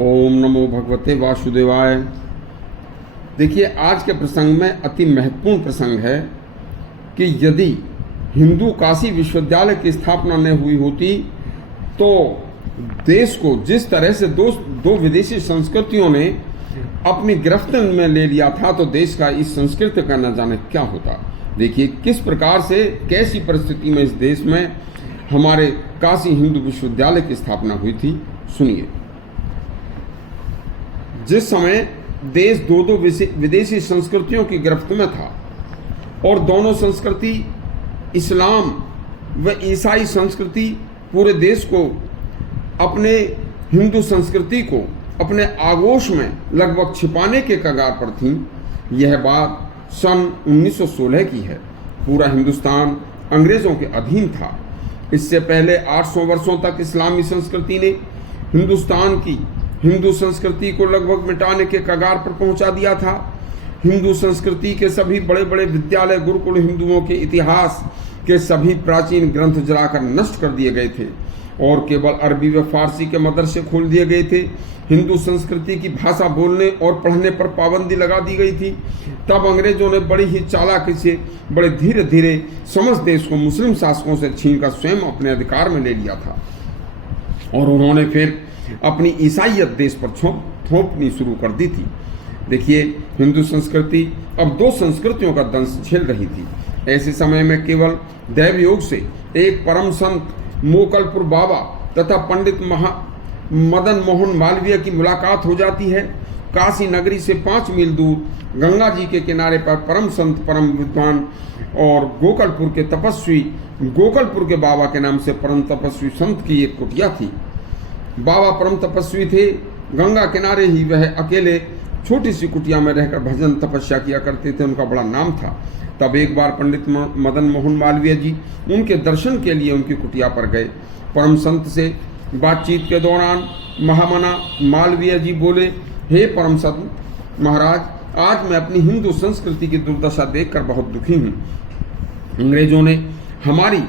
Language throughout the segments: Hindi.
ओम नमो भगवते वासुदेवाय। देखिए, आज के प्रसंग में अति महत्वपूर्ण प्रसंग है कि यदि हिंदू काशी विश्वविद्यालय की स्थापना न हुई होती तो देश को जिस तरह से दो विदेशी संस्कृतियों ने अपनी गिरफ्त में ले लिया था, तो देश का इस संस्कृति का न जाने क्या होता। देखिए किस प्रकार से, कैसी परिस्थिति में इस देश में हमारे काशी हिंदू विश्वविद्यालय की स्थापना हुई थी। सुनिए, जिस समय देश दो विदेशी संस्कृतियों की गिरफ्त में था और दोनों संस्कृति, इस्लाम व ईसाई संस्कृति, पूरे देश को, अपने हिंदू संस्कृति को अपने आगोश में लगभग छिपाने के कगार पर थी। यह बात सन 1916 की है। पूरा हिंदुस्तान अंग्रेजों के अधीन था। इससे पहले 800 वर्षों तक इस्लामी संस्कृति ने हिंदुस्तान की हिंदू संस्कृति को लगभग मिटाने के कगार पर पहुंचा दिया था। हिंदू संस्कृति के सभी बड़े बड़े विद्यालय, गुरुकुल, हिंदुओं के इतिहास के सभी प्राचीन ग्रंथ जलाकर नष्ट कर दिए गए थे और केवल अरबी व फारसी के मदरसे खोल दिए गए थे। हिंदू संस्कृति की भाषा बोलने और पढ़ने पर पाबंदी लगा दी गई थी। तब अंग्रेजों ने बड़ी ही चालाकी से, बड़े धीरे धीरे समस्त देश को मुस्लिम शासकों से छीनकर स्वयं अपने अधिकार में ले लिया था और उन्होंने फिर अपनी ईसाइयत देश पर थोपनी शुरू कर दी थी। देखिए, हिंदू संस्कृति अब दो संस्कृतियों का दंश झेल रही थी। ऐसे समय में केवल दैव योग से एक परम संत मोकलपुर बाबा तथा पंडित मदन मोहन मालवीय की मुलाकात हो जाती है। काशी नगरी से 5 मील दूर गंगा जी के किनारे पर परम संत, परम विद्वान और गोकलपुर के बाबा के नाम से परम तपस्वी संत की एक कुटिया थी। बाबा परम तपस्वी थे। गंगा किनारे ही वह अकेले छोटी सी कुटिया में रहकर भजन तपस्या किया करते थे। उनका बड़ा नाम था। तब एक बार पंडित मदन मोहन मालवीय जी उनके दर्शन के लिए उनकी कुटिया पर गए। परम संत से बातचीत के दौरान महामना मालवीय जी बोले, हे परम संत महाराज, आज मैं अपनी हिंदू संस्कृति की दुर्दशा देखकर बहुत दुखी हूँ। अंग्रेजों ने हमारी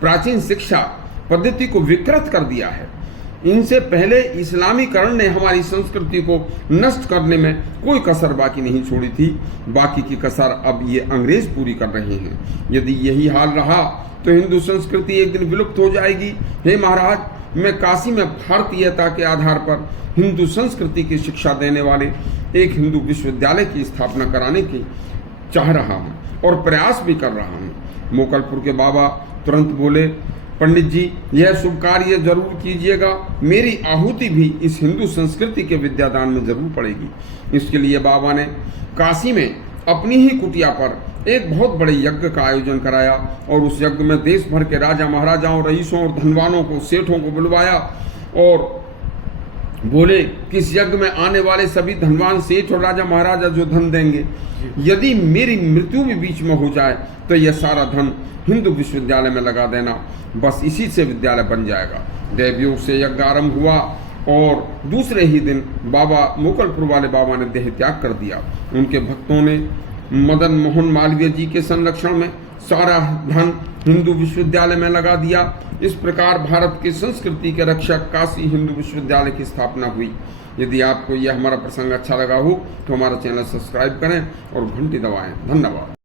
प्राचीन शिक्षा पद्धति को विकृत कर दिया है। इनसे पहले इस्लामीकरण ने हमारी संस्कृति को नष्ट करने में कोई कसर बाकी नहीं छोड़ी थी। बाकी की कसर अब ये अंग्रेज पूरी कर रहे हैं। यदि यही हाल रहा तो हिंदू संस्कृति एक दिन विलुप्त हो जाएगी। हे महाराज, मैं काशी में भारतीयता के आधार पर हिंदू संस्कृति की शिक्षा देने वाले एक हिंदू विश्वविद्यालय की स्थापना कराने की चाह रहा हूँ और प्रयास भी कर रहा हूँ। मोकलपुर के बाबा तुरंत बोले, पंडित जी, यह शुभ कार्य जरूर कीजिएगा। मेरी आहुति भी इस हिंदू संस्कृति के विद्यादान में जरूर पड़ेगी। इसके लिए बाबा ने काशी में अपनी ही कुटिया पर एक बहुत बड़े यज्ञ का आयोजन कराया और उस यज्ञ में देश भर के राजा महाराजाओं, रईसों और धनवानों को, सेठों को बुलवाया और बोले कि इस यज्ञ में आने वाले सभी धनवान सेठ और राजा महाराजा जो धन देंगे, यदि मेरी मृत्यु भी बीच में हो जाए तो यह सारा धन हिंदू विश्वविद्यालय में लगा देना। बस इसी से विद्यालय बन जाएगा। देवयोग से यज्ञ आरंभ हुआ और दूसरे ही दिन बाबा मोकलपुर वाले बाबा ने देह त्याग कर दिया। उनके भक्तों ने मदन मोहन मालवीय जी के संरक्षण में सारा धन हिंदू विश्वविद्यालय में लगा दिया। इस प्रकार भारत की संस्कृति के रक्षक काशी हिंदू विश्वविद्यालय की स्थापना हुई। यदि आपको यह हमारा प्रसंग अच्छा लगा हो तो हमारा चैनल सब्सक्राइब करें और घंटी दबाएं। धन्यवाद।